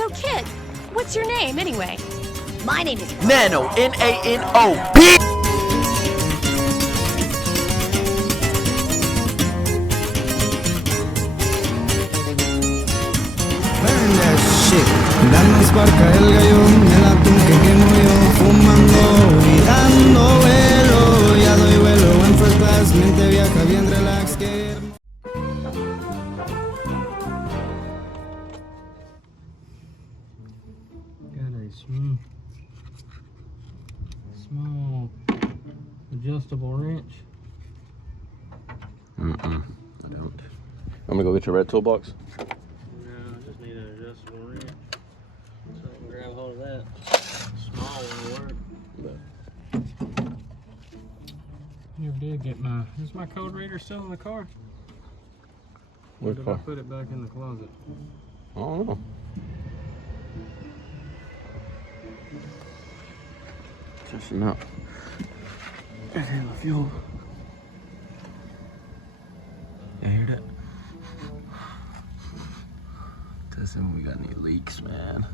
So, kid, what's your name anyway? My name is Nano, N-A-N-O-P. Burn that shit. Danos barca el gallón, el atún que quemo yo, fumando y dando vuelo. Ya doy vuelo en first class, mente viaja bien relax. Que... Got a small adjustable wrench. I don't. I'm gonna go get your red toolbox. No, I just need an adjustable wrench so I can grab hold of that. Small one will work. Never did get my. Is my code reader still in the car? Or did I put it back in the closet? I don't know. Testing out. And then the fuel. You hear that? Testing if we got any leaks, man.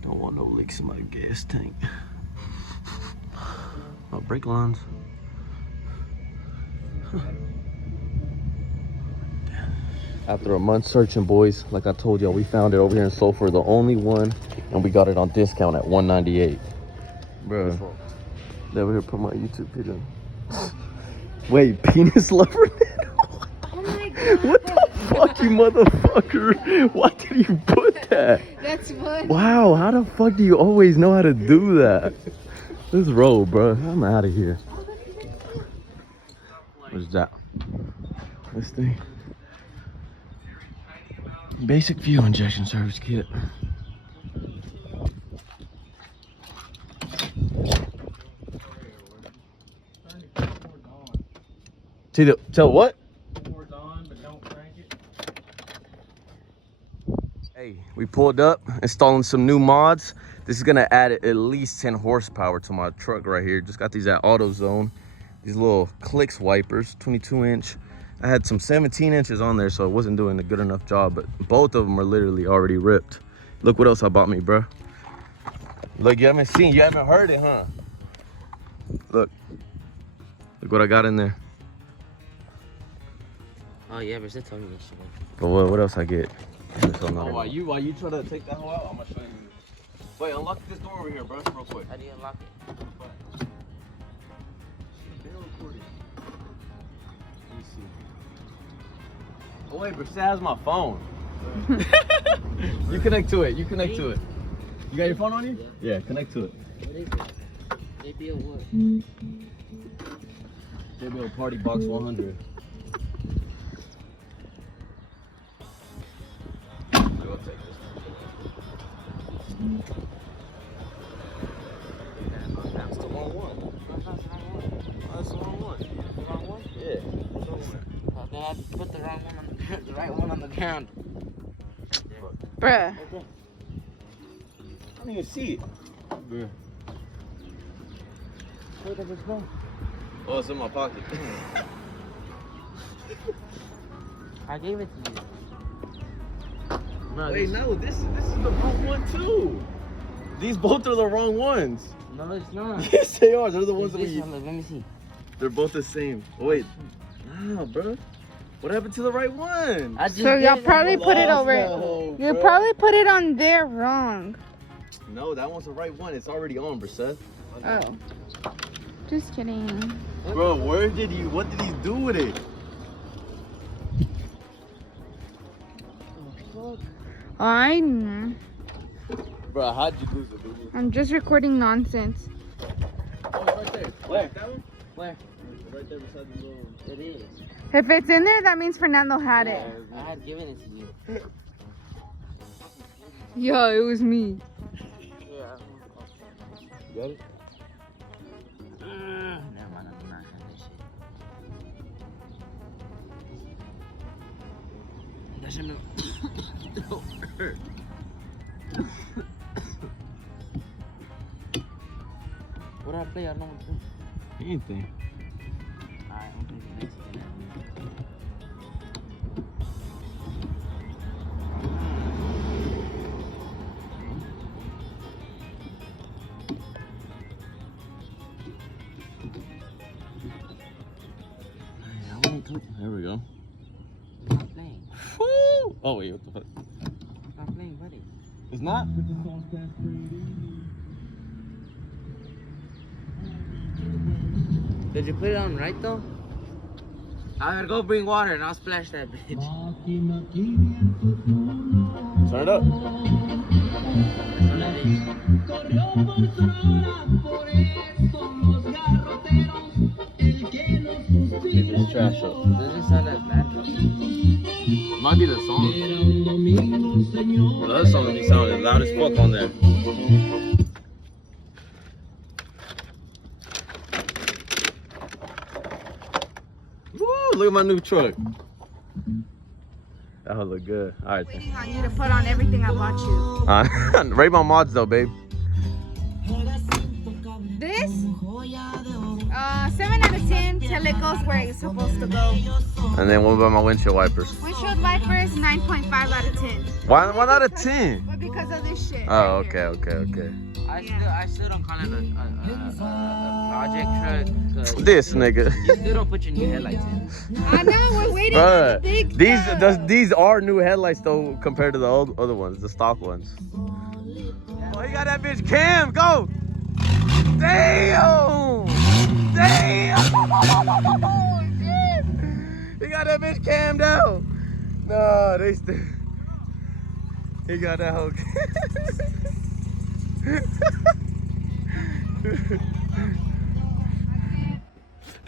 Don't want no leaks in my gas tank. Oh, brake lines. After a month searching, boys, like I told y'all, we found it over here in Sulphur, the only one, and we got it on discount at $198. Bro, never here put my YouTube video. Wait, penis lover? Oh my god. What the fuck, you motherfucker? Why did you put that? That's funny. Wow, how the fuck do you always know how to do that? Let's roll, bro. I'm out of here. What's that? This thing. Basic fuel injection service kit. Tell what? Hey, we pulled up, installing some new mods. This is gonna add at least 10 horsepower to my truck right here. Just got these at AutoZone. These little Clicks wipers, 22-inch. I had some 17 inches on there, so it wasn't doing a good enough job, but both of them are literally already ripped. Look what else I bought me, bro. Look, you haven't heard it, huh? Look what I got in there. Oh yeah, but told me this shit. But what else I get? Oh, while you try to take that hole out, I'm gonna show you. Wait, unlock this door over here, bro, real quick. How do you unlock it? Oh wait, but that has my phone. You connect to it. You got your phone on you? Yeah, connect to it. What is it? JBL what? JBL Party Box 100. That's the wrong one. That's the wrong one. The wrong one? Yeah. Oh, then I put the wrong one on the right one on the ground. Bruh. I don't even see it. Bruh. Where did it go? Oh, it's in my pocket. I gave it to you. No, Wait, no, this is the wrong one too. These both are the wrong ones. No, it's not. Yes, they are. They're the ones that This we. one, look, let me see. They're both the same. Oh, wait. Nah, bro. What happened to the right one? I just So y'all probably put it over. No, You bro. probably put it on there wrong. No, that one's the right one. It's already on, Brissette. Oh. Just kidding. Bro, what did he do with it? I'm Bro, how'd you lose it, baby? just recording nonsense. Oh, it's right there. Where? That one? Where? Right there beside the little... It is. If it's in there, that means Fernando had it. I had given it to you. Yo, it was me. Yeah. You got it? Never mind, I'm not having that shit. That shouldn't hurt. What did I play? I don't know what to do. Anything. Alright, I'm gonna do this. Oh, wait, what the fuck? Not playing, buddy. It's not? Did you put it on right though? I gotta go bring water and I'll splash that bitch. Turn it up. Take this trash up. Doesn't sound that bad though. Might be the song. The other song be sounding loud as fuck on there. Woo, look at my new truck. That'll look good. All right. Waiting on you to put on everything I bought you. Rate my mods though, babe. This? 7 out of 10 till it goes where it's supposed to go. And then what about my windshield wipers? Windshield wipers, 9.5 out of 10. Why out of 10? But because of this shit. Oh, right here. okay. I still don't call it a project truck. 'Cause This nigga. you still don't put your new headlights in. I know, we're waiting on the big stuff. These are new headlights though compared to the old other ones, the stock ones. Oh, you got that bitch Cam, go! Damn! Damn! Shit! He got that bitch Cam down. No, they still. He got that whole.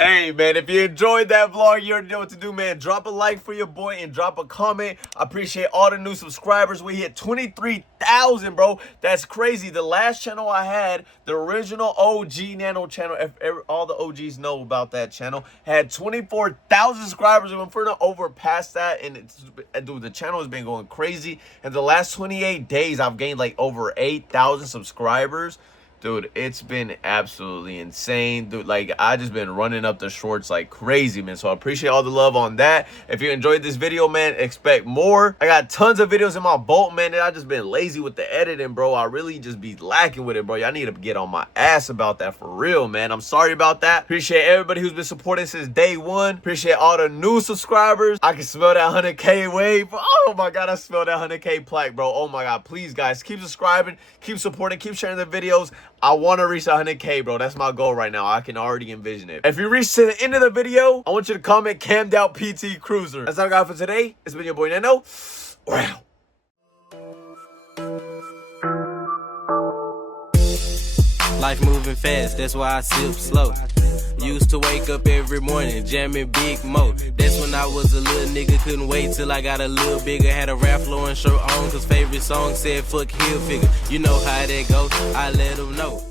Hey man, if you enjoyed that vlog, you already know what to do, man. Drop a like for your boy and drop a comment. I appreciate all the new subscribers. We hit 23,000, bro. That's crazy. The last channel I had, the original OG Nano channel, if all the OGs know about that channel, had 24,000 subscribers, and we're gonna overpass that. And dude, the channel has been going crazy. And the last 28 days, I've gained like over 8,000 subscribers. Dude, it's been absolutely insane. Dude, like, I just been running up the shorts like crazy, man. So I appreciate all the love on that. If you enjoyed this video, man, expect more. I got tons of videos in my boat, man, and I just been lazy with the editing, bro. I really just be lacking with it, bro. Y'all need to get on my ass about that for real, man. I'm sorry about that. Appreciate everybody who's been supporting since day one. Appreciate all the new subscribers. I can smell that 100K wave. Oh my God, I smell that 100K plaque, bro. Oh my God, please, guys, keep subscribing, keep supporting, keep sharing the videos. I want to reach 100K, bro. That's my goal right now. I can already envision it. If you reach to the end of the video, I want you to comment Cammed Out PT Cruiser. That's all I got for today. It's been your boy Nano. Wow. Life moving fast, that's why I sip slow. Used to wake up every morning, jamming Big Mo. That's when I was a little nigga, couldn't wait till I got a little bigger. Had a rap flow and shirt on, cause favorite song said fuck heel figure. You know how that go, I let them know.